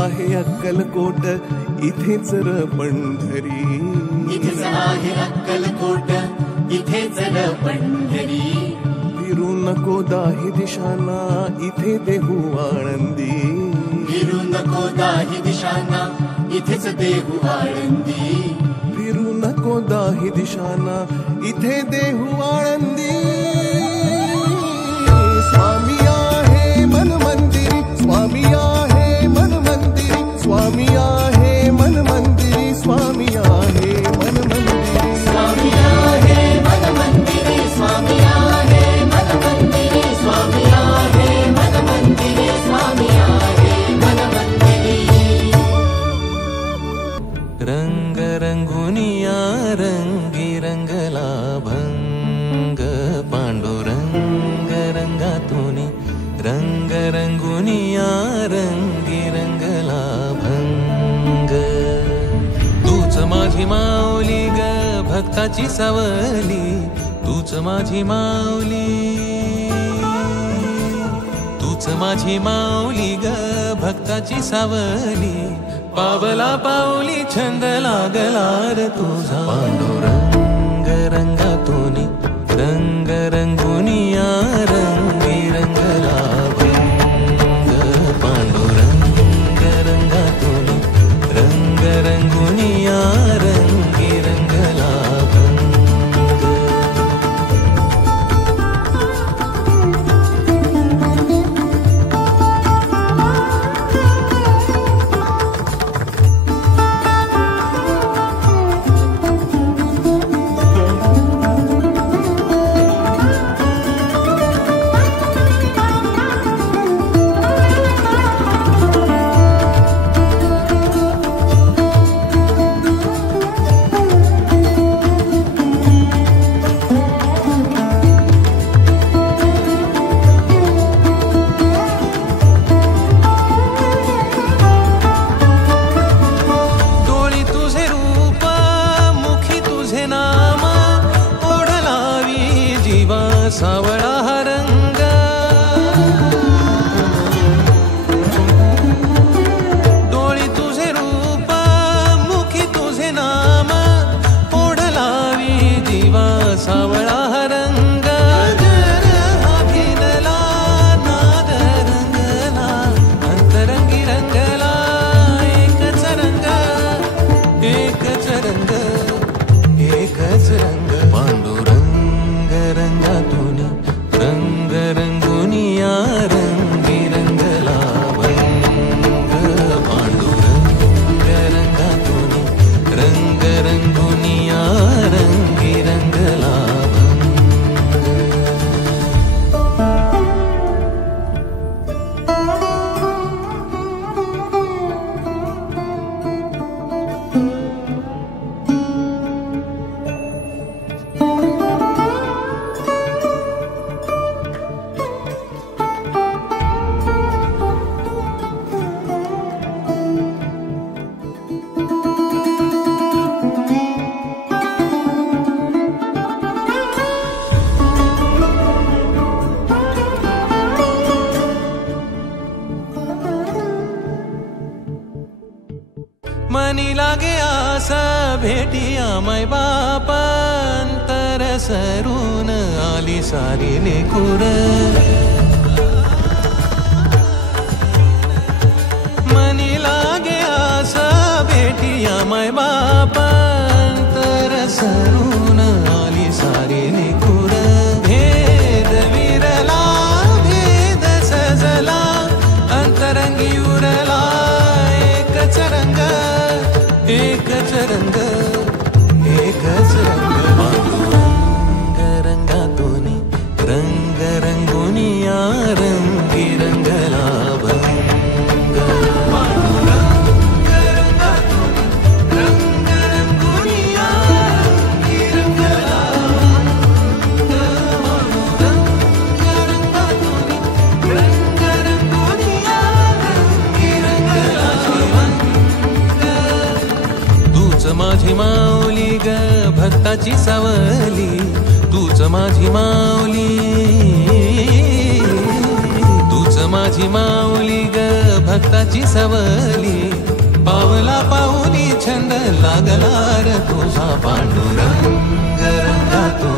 आहे अक्कलकोट, इथेच र पंढरी. इथेच आहे अक्कलकोट, इथेच र पंढरी. फिरू नको दाही दिशांना, इथे देहू आळंदी. फिरू नको दाही दिशांना, इथेच देहू आळंदी. फिरू नको दाही दिशांना, इथे देहू आळंदी. स्वामी आहे मन मंदिरी, स्वामी आहे मन मंदिरी, स्वामी आहे मन मंदिरी, स्वामी आहे मन मंदिरी. स्वामी आहे मन मंदिरी, स्वामी आहे मन मंदिरी, स्वामी आहे मन मंदिरी, स्वामी आहे मन मंदिरी. रंग रंगुनिया रंगी रंगला भंग, पांडुरंग रंगातूनी रंग रंगुनिया रंगी रंगला भंग. तूच माझी माऊली ग भक्ताची सावली, तूच माझी माऊली, तूच माझी माऊली ग भक्ताची सावली. पावला पाऊली छंद लागला रे तुझा. पांडुरंग रंगातूनी रंग रंगुनिया रंगी रंगला भंग, पांडुरंग रंगातूनी रंग रंगुनिया रंगी रंगला भंग. सावळा हा रंग, डोळी तुझे रूप मुखी तुझे नाम, ओढ लावी जीवा सावळा हा रंग. अभिनला नाद रंगला, अंतरंगी रंगला, एकच रंग, एकच रंग, एकच रंग. पांडुरंग रंगातूनी रंग रंगुनिया रंगी रंगला भंग, पांडुरंग रंगातूनी रंग रंगुनिया रंगी रंगला भंग. मनी लागे आसा भेटिया मै बाप, अंतर सरून आली सारी लेकुर. मनी लागे आसा भेटिया मै बाप, अंतर सरून आली सारी लेकुर. भेद विरला भेद सजला, अंतरंगी उरला, एकच रंग, एकच रंग, एकच रंग. पांडुरंग रंगातूनी रंग रंगुनिया रंगी रंगला भंग, पांडुरंग रंगातूनी रंग रंगुनिया रंगी रंगला भंग, पांडुरंग रंगातूनी रंग रंगुनिया रंगी रंगला भंग. तूच माझी माऊली ग भक्ताची सावली, तूच माझी माऊली, तूच माझी माऊली ग भक्ताची सवली पावला पाऊली छंद लागला र तुझा पांडुरंग रंगा तो